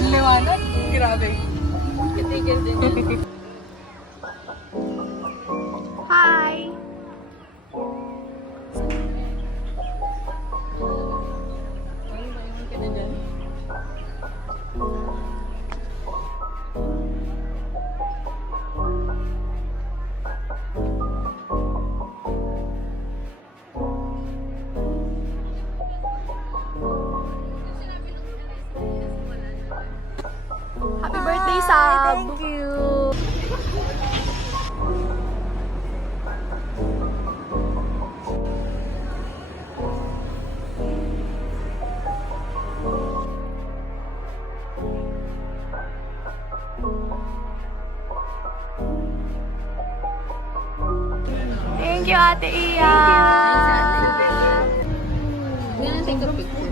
Ang liwanag. Grabe. Kitigil din. Hi! Ayun ka na dyan. Happy birthday, Sab! Thank you. Thank you, Ate Iya! Yan, take a picture.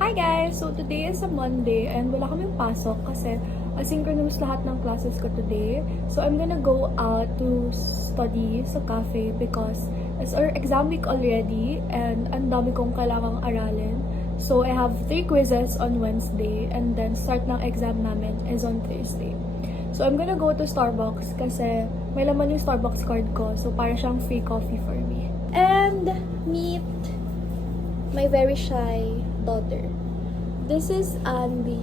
Hi guys! So today is a Monday and wala kaming pasok kasi asynchronous lahat ng classes ko today. So I'm gonna go out to study sa cafe because it's our exam week already and ang dami kong kailangang aralin. So I have 3 quizzes on Wednesday and then start ng exam namin is on Thursday. So I'm gonna go to Starbucks kasi may laman yung Starbucks card ko. So para siyang free coffee for me. And meet my very shy daughter. This is Andy.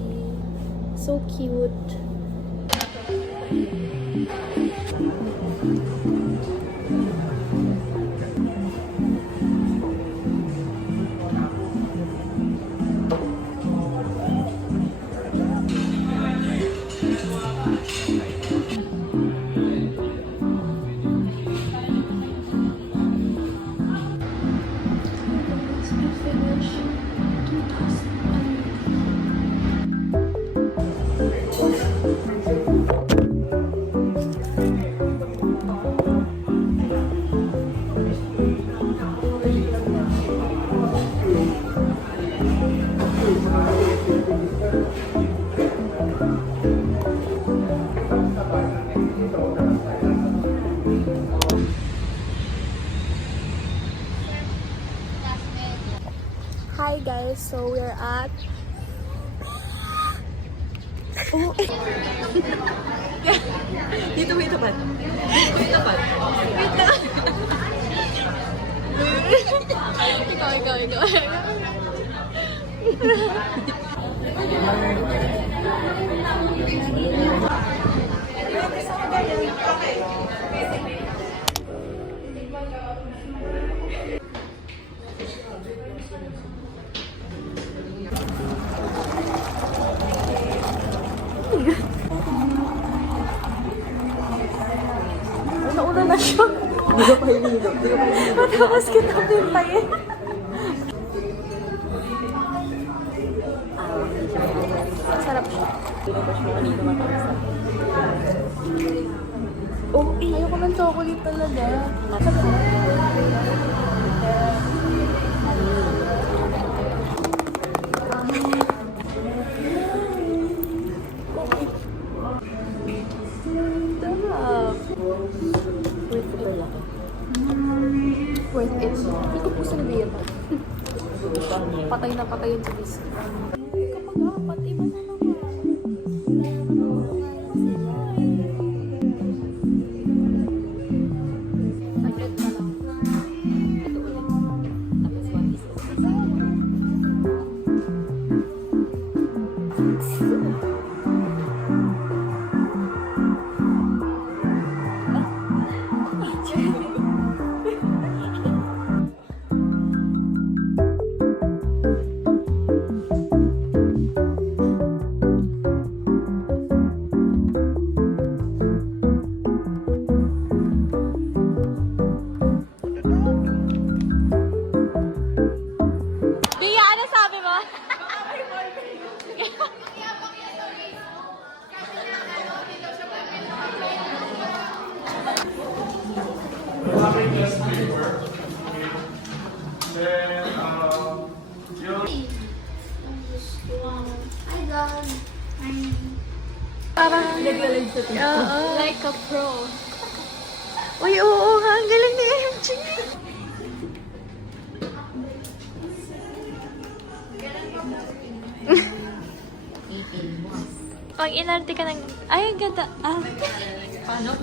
So cute. Hi guys, so we're at Dito may tapat. May tapat. ikaw. Nauna na siya. Hindi ka pa hinihilap. Matapos kita pintayin. Sarap siya. Pinabas mo kanina matapos. Oh, ayoko ng chocolate talaga. Worth it lang. Worth it. Hindi ko po sabihin. Patay na patay yung tubis. Kapag apat, iba na naman. Agad ka lang. Ito ulit. Tapos one is Hi, vlog. Parang, Naglalag sa oo. Like a pro. Uy, oo nga, ang galing ni MJ. Pag inarte ka ng... Ay, ang ganda. Ah. Paano?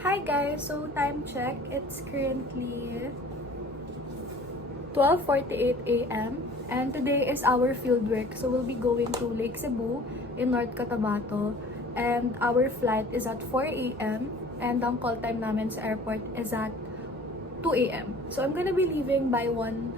Hi guys, so time check. It's currently 12:48 a.m. and today is our field work. So we'll be going to Lake Cebu in North Cotabato and our flight is at 4 a.m. and ang call time namin sa airport is at 2 a.m. So I'm gonna be leaving by 1.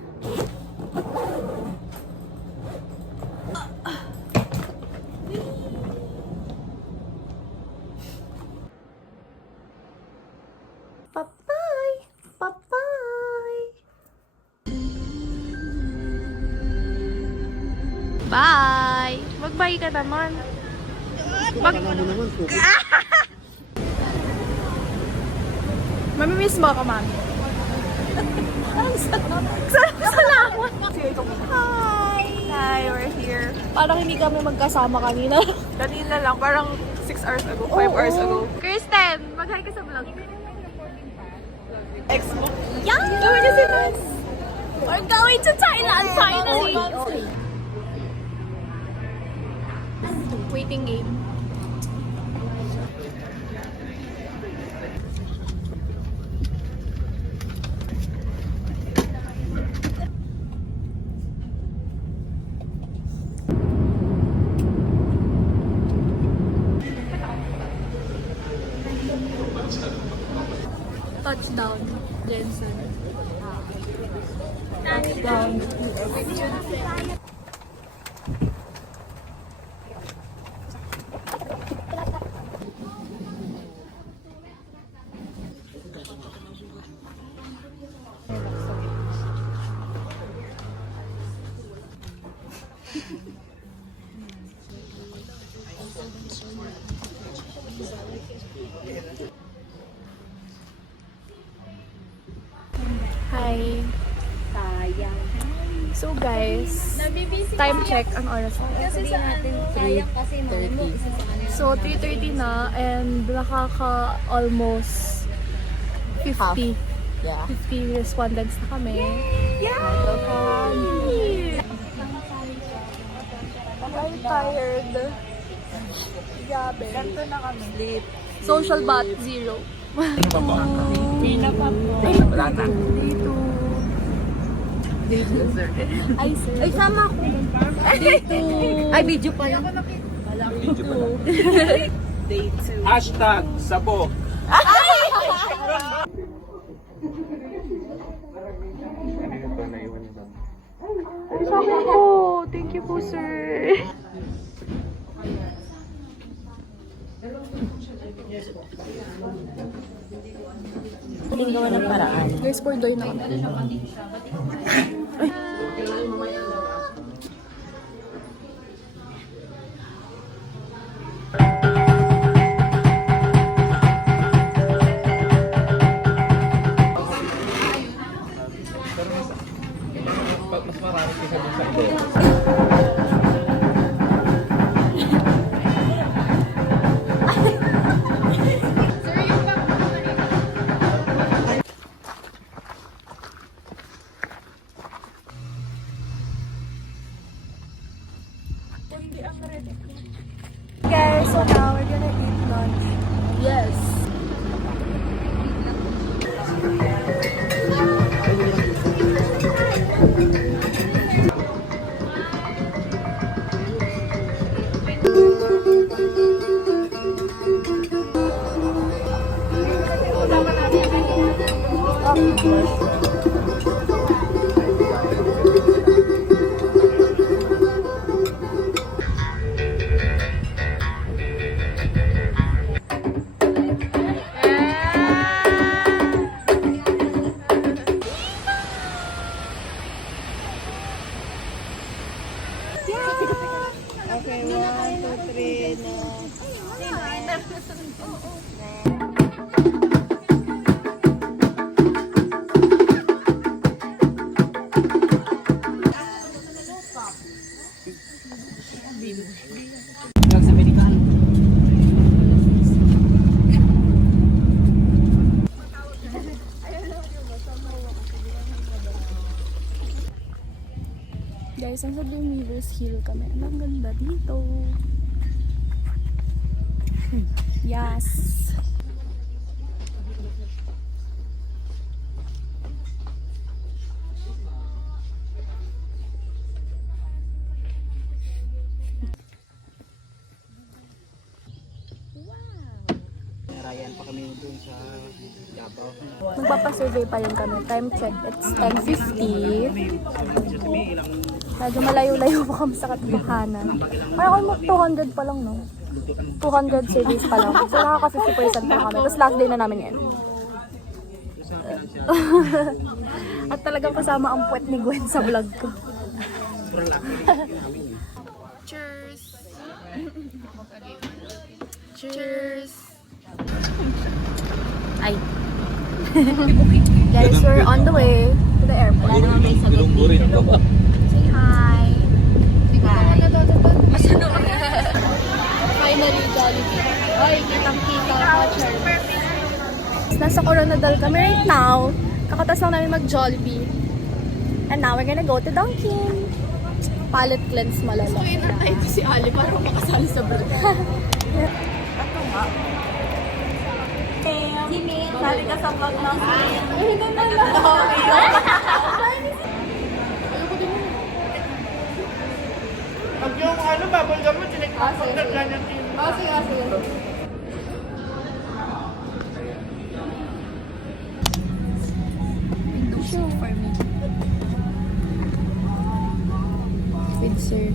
Bye-bye! Bye-bye! Bye! Mag-bye ka naman. Mamimiss mo ako, mami. Salamat! Hi! Hi, we're here. Parang hindi kami magkasama kanina. Kanina lang, parang 6 hours ago, 5 hours ago. Kristen, mag-hi ka sa vlog. Ex mo. Yeah! Gawin niyo si Nas! We're going to Thailand finally! Waiting game. Touchdown, Jensen. Touchdown. Hi. Sayang. So guys, time check ang oras. Kasi sa ano, sayang kasi mali mo, isa sa kanila. So 3:30 na and nakaka almost 50. Yeah. 50 respondents na kami. Yay! I'm tired. Grabe. Ganto na kami. Sleep. Social bat, 0. Pina pa po. Wala na. Ay, sir. Ay, sama ko. Ay, video pala. Day 2. Hashtag Sabo. Ay, sama ko. Thank you po, sir. Hindi gawa ng paraan. Guys, for doy na kami. Mas marami kasi dun sa iba. Guys, so now we're gonna eat lunch. Yes. guys, nasa Dreamweavers Hill kami. Ang ganda dito. Yes! Narayan pa kami doon sa Davao. Magpapasurvey pa rin kami. Time check, it's 10:50. Medyo malayo-layo pa kami sa katibahanan. Parang ako 200 pa lang, no? 200 surveys pa lang. So nakaka-50% pa lang kami. Tapos last day na namin yan. At talagang kasama ang puwet ni Gwen sa vlog ko. Cheers! Cheers! Ay! Guys, we're on the way to the airport. Gulong burit ko. Say hi! Finally, Jollibee. Oy, kitang-kita ako, Charles. Nasa Coronadal kami right now. Kakatas lang namin mag-Jollibee. And now we're gonna go to Dunkin'. Palette cleanse malala. So, inantay ko si Ali para makasali sa vlog. Sali ka sa vlog ng hindi na lang. Pag yung bubble gum mo, tinagpapagdag lang yung team. Sige. Show for me. With sir.